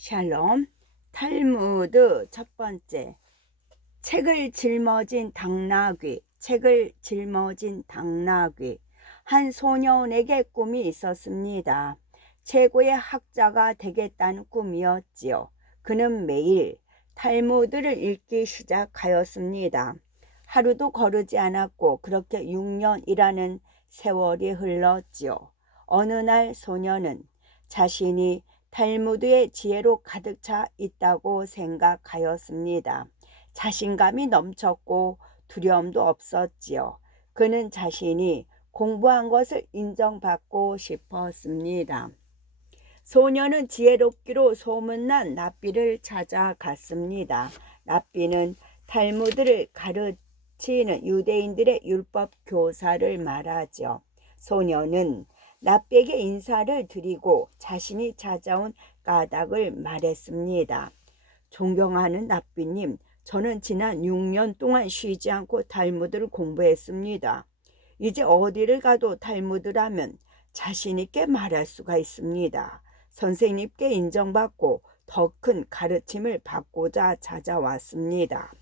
샬롬. 탈무드 첫 번째. 책을 짊어진 당나귀. 한 소년에게 꿈이 있었습니다. 최고의 학자가 되겠다는 꿈이었지요. 그는 매일 탈무드를 읽기 시작하였습니다. 하루도 거르지 않았고 그렇게 6년이라는 세월이 흘렀지요. 어느 날 소년은 자신이 탈무드의 지혜로 가득 차 있다고 생각하였습니다. 자신감이 넘쳤고 두려움도 없었지요. 그는 자신이 공부한 것을 인정받고 싶었습니다. 소년은 지혜롭기로 소문난 랍비를 찾아갔습니다. 랍비는 탈무드를 가르치는 유대인들의 율법 교사를 말하죠. 소년은 랍비에게 인사를 드리고 자신이 찾아온 까닭을 말했습니다. 존경하는 랍비님, 저는 지난 6년 동안 쉬지 않고 탈무드를 공부했습니다. 이제 어디를 가도 탈무드라면 자신 있게 말할 수가 있습니다. 선생님께 인정받고 더 큰 가르침을 받고자 찾아왔습니다.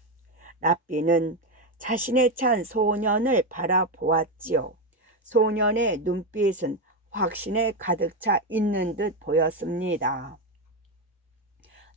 랍비는 자신의 찬 소년을 바라보았지요. 소년의 눈빛은 확신에 가득 차 있는 듯 보였습니다.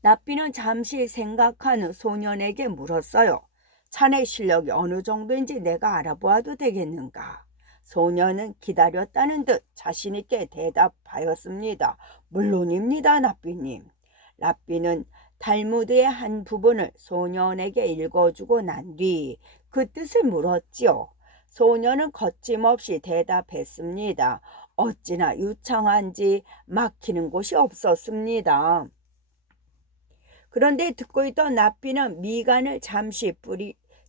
랍비는 잠시 생각한 후 소년에게 물었어요. 자네 실력이 어느 정도인지 내가 알아보아도 되겠는가? 소년은 기다렸다는 듯 자신있게 대답하였습니다. 물론입니다, 랍비님. 랍비는 탈무드의 한 부분을 소년에게 읽어주고 난 뒤 그 뜻을 물었지요. 소년은 거침없이 대답했습니다. 어찌나 유창한지 막히는 곳이 없었습니다. 그런데 듣고 있던 랍비는 미간을 잠시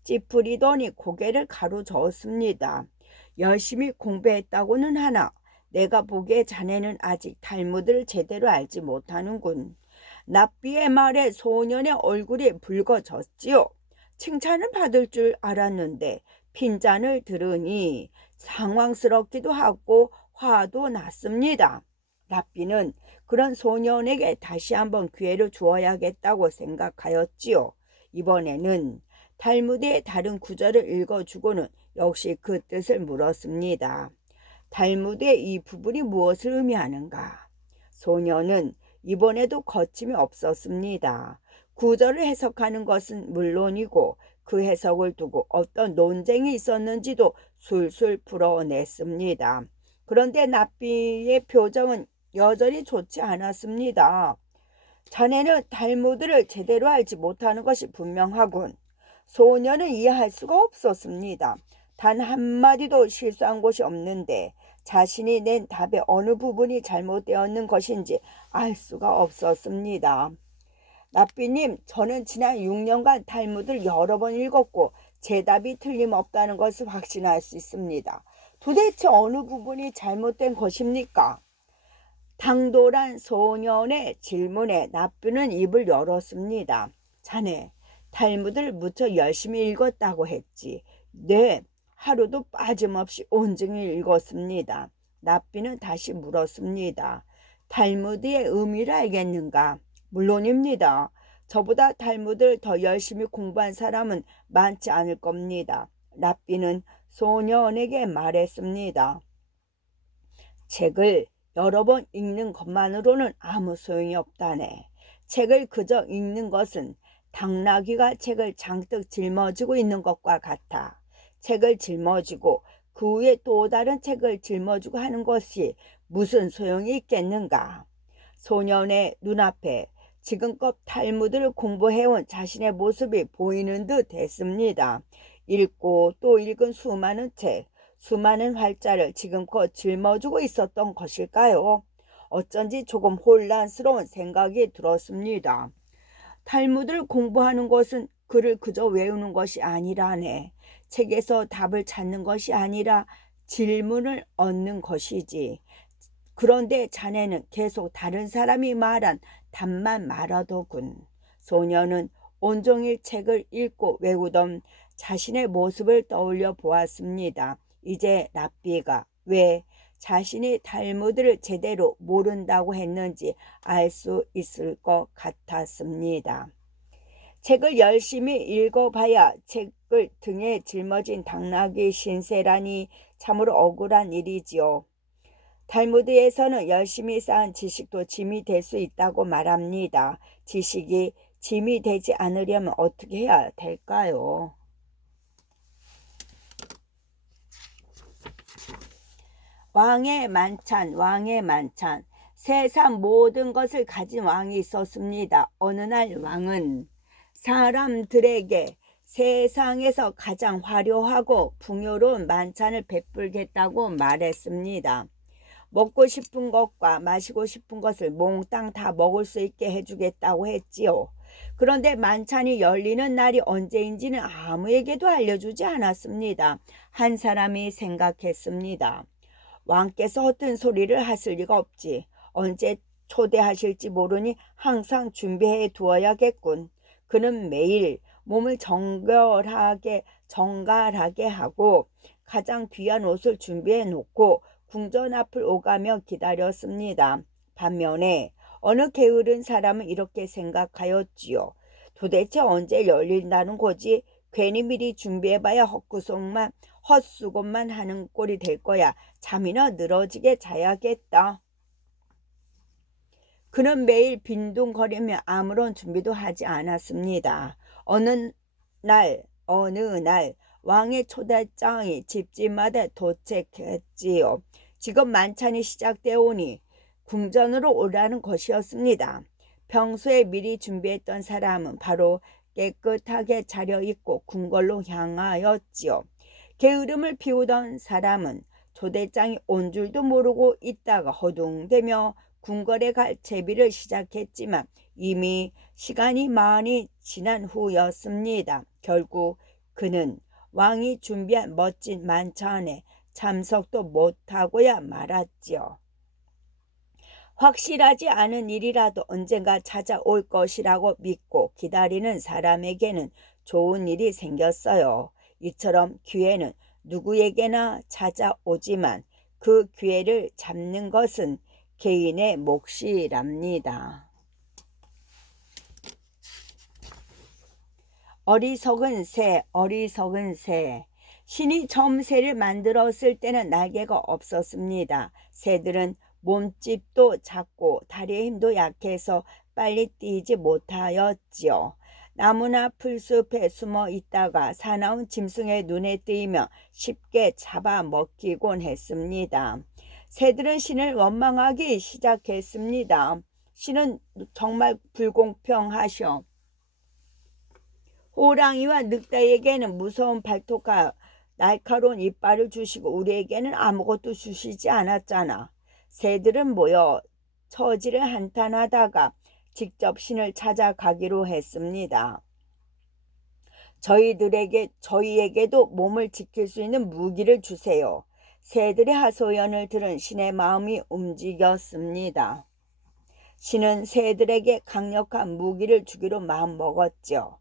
찌푸리더니 고개를 가로저었습니다. 열심히 공부했다고는 하나 내가 보기에 자네는 아직 탈무드를 제대로 알지 못하는군. 랍비의 말에 소년의 얼굴이 붉어졌지요. 칭찬을 받을 줄 알았는데 핀잔을 들으니 상황스럽기도 하고 화도 났습니다. 랍비는 그런 소년에게 다시 한번 기회를 주어야겠다고 생각하였지요. 이번에는 탈무드의 다른 구절을 읽어주고는 역시 그 뜻을 물었습니다. 탈무드의 이 부분이 무엇을 의미하는가? 소년은 이번에도 거침이 없었습니다. 구절을 해석하는 것은 물론이고 그 해석을 두고 어떤 논쟁이 있었는지도 술술 풀어냈습니다. 그런데 랍비의 표정은 여전히 좋지 않았습니다. 자네는 탈무드를 제대로 알지 못하는 것이 분명하군. 소년은 이해할 수가 없었습니다. 단 한마디도 실수한 곳이 없는데 자신이 낸 답의 어느 부분이 잘못되었는 것인지 알 수가 없었습니다. 랍비님, 저는 지난 6년간 탈무드를 여러 번 읽었고 제 답이 틀림없다는 것을 확신할 수 있습니다. 도대체 어느 부분이 잘못된 것입니까? 당돌한 소년의 질문에 랍비는 입을 열었습니다. 자네, 탈무드를 무척 열심히 읽었다고 했지. 네, 하루도 빠짐없이 온종일 읽었습니다. 랍비는 다시 물었습니다. 탈무드의 의미를 알겠는가? 물론입니다. 저보다 탈무드를 더 열심히 공부한 사람은 많지 않을 겁니다. 랍비는 소년에게 말했습니다. 책을 여러 번 읽는 것만으로는 아무 소용이 없다네. 책을 그저 읽는 것은 당나귀가 책을 잔뜩 짊어지고 있는 것과 같아. 책을 짊어지고 그 위에 또 다른 책을 짊어지고 하는 것이 무슨 소용이 있겠는가? 소년의 눈앞에 지금껏 탈무드를 공부해온 자신의 모습이 보이는 듯 했습니다. 읽고 또 읽은 수많은 책, 수많은 활자를 지금껏 짊어지고 있었던 것일까요? 어쩐지 조금 혼란스러운 생각이 들었습니다. 탈무드를 공부하는 것은 글을 그저 외우는 것이 아니라네. 책에서 답을 찾는 것이 아니라 질문을 얻는 것이지. 그런데 자네는 계속 다른 사람이 말한 답만 말하더군. 소녀는 온종일 책을 읽고 외우던 자신의 모습을 떠올려 보았습니다. 이제 랍비가 왜 자신이 달무드를 제대로 모른다고 했는지 알 수 있을 것 같았습니다. 책을 열심히 읽어봐야 책을 등에 짊어진 당나귀 신세라니 참으로 억울한 일이지요. 탈무드에서는 열심히 쌓은 지식도 짐이 될 수 있다고 말합니다. 지식이 짐이 되지 않으려면 어떻게 해야 될까요? 왕의 만찬, 왕의 만찬. 세상 모든 것을 가진 왕이 있었습니다. 어느 날 왕은 사람들에게 세상에서 가장 화려하고 풍요로운 만찬을 베풀겠다고 말했습니다. 먹고 싶은 것과 마시고 싶은 것을 몽땅 다 먹을 수 있게 해주겠다고 했지요. 그런데 만찬이 열리는 날이 언제인지는 아무에게도 알려주지 않았습니다. 한 사람이 생각했습니다. 왕께서 헛된 소리를 하실 리가 없지. 언제 초대하실지 모르니 항상 준비해 두어야겠군. 그는 매일 몸을 정갈하게 하고 가장 귀한 옷을 준비해 놓고 궁전 앞을 오가며 기다렸습니다. 반면에 어느 게으른 사람은 이렇게 생각하였지요. 도대체 언제 열린다는 거지? 괜히 미리 준비해봐야 헛수고만 하는 꼴이 될 거야. 잠이나 늘어지게 자야겠다. 그는 매일 빈둥거리며 아무런 준비도 하지 않았습니다. 어느 날 왕의 초대장이 집집마다 도착했지요. 지금 만찬이 시작되오니 궁전으로 오라는 것이었습니다. 평소에 미리 준비했던 사람은 바로 깨끗하게 차려입고 궁궐로 향하였지요. 게으름을 피우던 사람은 초대장이 온 줄도 모르고 있다가 허둥대며 궁궐에 갈 채비를 시작했지만 이미 시간이 많이 지난 후였습니다. 결국 그는 왕이 준비한 멋진 만찬에 참석도 못하고야 말았지요. 확실하지 않은 일이라도 언젠가 찾아올 것이라고 믿고 기다리는 사람에게는 좋은 일이 생겼어요. 이처럼 기회는 누구에게나 찾아오지만 그 기회를 잡는 것은 개인의 몫이랍니다. 어리석은 새, 어리석은 새. 신이 처음 새를 만들었을 때는 날개가 없었습니다. 새들은 몸집도 작고 다리의 힘도 약해서 빨리 뛰지 못하였지요. 나무나 풀숲에 숨어 있다가 사나운 짐승의 눈에 띄며 쉽게 잡아먹히곤 했습니다. 새들은 신을 원망하기 시작했습니다. 신은 정말 불공평하셔. 호랑이와 늑대에게는 무서운 발톱과 날카로운 이빨을 주시고 우리에게는 아무것도 주시지 않았잖아. 새들은 모여 처지를 한탄하다가 직접 신을 찾아가기로 했습니다. 저희에게도 몸을 지킬 수 있는 무기를 주세요. 새들의 하소연을 들은 신의 마음이 움직였습니다. 신은 새들에게 강력한 무기를 주기로 마음먹었죠.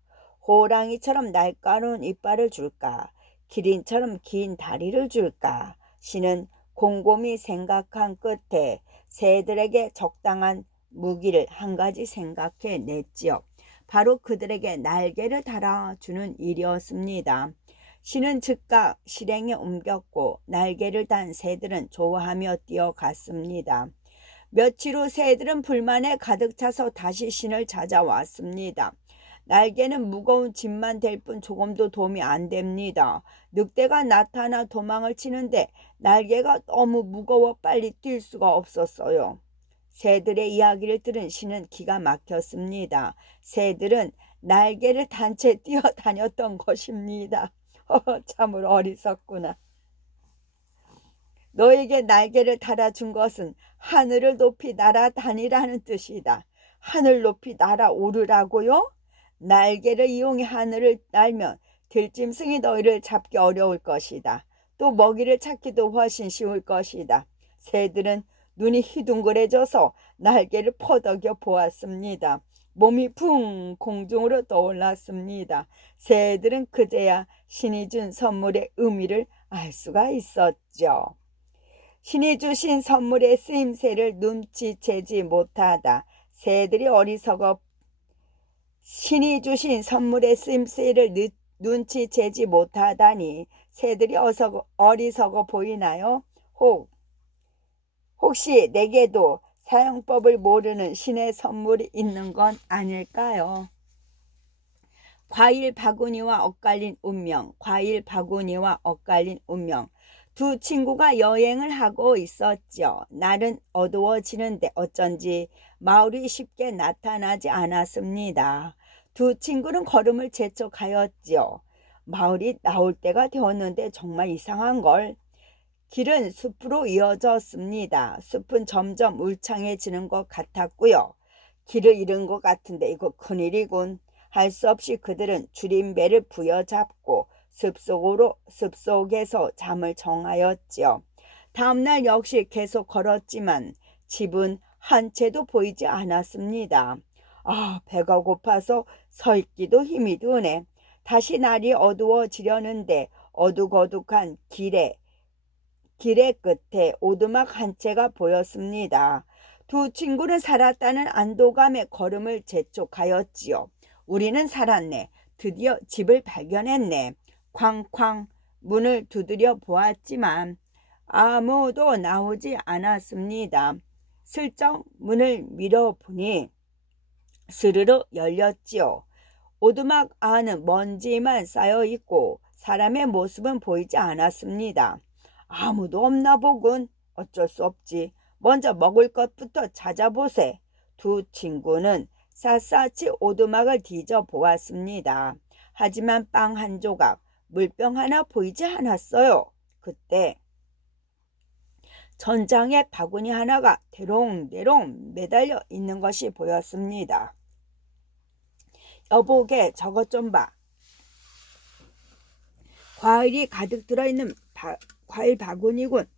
호랑이처럼 날카로운 이빨을 줄까? 기린처럼 긴 다리를 줄까? 신은 곰곰이 생각한 끝에 새들에게 적당한 무기를 한 가지 생각해 냈지요. 바로 그들에게 날개를 달아주는 일이었습니다. 신은 즉각 실행에 옮겼고 날개를 단 새들은 좋아하며 뛰어갔습니다. 며칠 후 새들은 불만에 가득 차서 다시 신을 찾아왔습니다. 날개는 무거운 짐만 될 뿐 조금도 도움이 안 됩니다. 늑대가 나타나 도망을 치는데 날개가 너무 무거워 빨리 뛸 수가 없었어요. 새들의 이야기를 들은 신은 기가 막혔습니다. 새들은 날개를 단 채 뛰어다녔던 것입니다. 참으로 어리석구나. 너에게 날개를 달아준 것은 하늘을 높이 날아다니라는 뜻이다. 하늘 높이 날아오르라고요? 날개를 이용해 하늘을 날면 들짐승이 너희를 잡기 어려울 것이다. 또 먹이를 찾기도 훨씬 쉬울 것이다. 새들은 눈이 희둥그레져서 날개를 퍼덕여 보았습니다. 몸이 붕 공중으로 떠올랐습니다. 새들은 그제야 신이 준 선물의 의미를 알 수가 있었죠. 신이 주신 선물의 쓰임새를 눈치채지 못하다. 새들이 신이 주신 선물의 쓰임새를 눈치채지 못하다니 새들이 어리석어 보이나요? 혹시 내게도 사용법을 모르는 신의 선물이 있는 건 아닐까요? 과일 바구니와 엇갈린 운명. 과일 바구니와 엇갈린 운명. 두 친구가 여행을 하고 있었죠. 날은 어두워지는데 어쩐지 마을이 쉽게 나타나지 않았습니다. 두 친구는 걸음을 재촉하였지요. 마을이 나올 때가 되었는데 정말 이상한걸. 길은 숲으로 이어졌습니다. 숲은 점점 울창해지는 것 같았고요. 길을 잃은 것 같은데 이거 큰일이군. 할 수 없이 그들은 줄임배를 부여잡고 숲속에서 잠을 청하였지요. 다음날 역시 계속 걸었지만 집은 한 채도 보이지 않았습니다. 배가 고파서 서 있기도 힘이 드네. 다시 날이 어두워지려는데 어둑어둑한 길의 끝에 오두막 한 채가 보였습니다. 두 친구는 살았다는 안도감에 걸음을 재촉하였지요. 우리는 살았네. 드디어 집을 발견했네. 쾅쾅 문을 두드려 보았지만 아무도 나오지 않았습니다. 슬쩍 문을 밀어보니 스르르 열렸지요. 오두막 안은 먼지만 쌓여 있고 사람의 모습은 보이지 않았습니다. 아무도 없나 보군. 어쩔 수 없지. 먼저 먹을 것부터 찾아보세. 두 친구는 샅샅이 오두막을 뒤져 보았습니다. 하지만 빵 한 조각, 물병 하나 보이지 않았어요. 그때 천장에 바구니 하나가 대롱대롱 매달려 있는 것이 보였습니다. 여보게 저것 좀 봐. 과일이 가득 들어있는 과일 바구니군.